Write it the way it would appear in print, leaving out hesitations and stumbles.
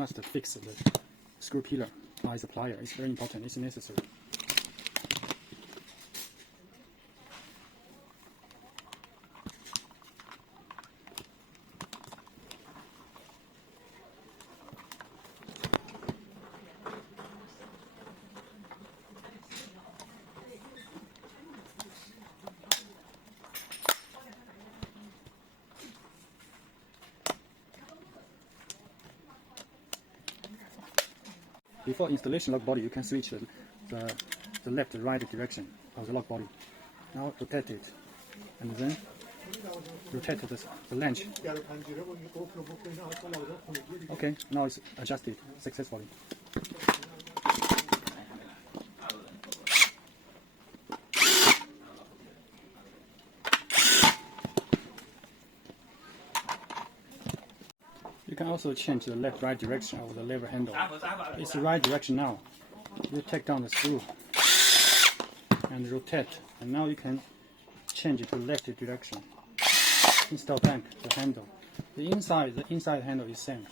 must fix the screw pillar by the plier. It's very important. It's necessary. Before installation lock body, you can switch the left to right direction of the lock body. Now rotate it, and then rotate the length. Okay, now it's adjusted successfully. You can also change the left-right direction of the lever handle. It's the right direction now. You take down the screw and rotate, and now you can change it to left direction. Install back the handle. The inside handle is same.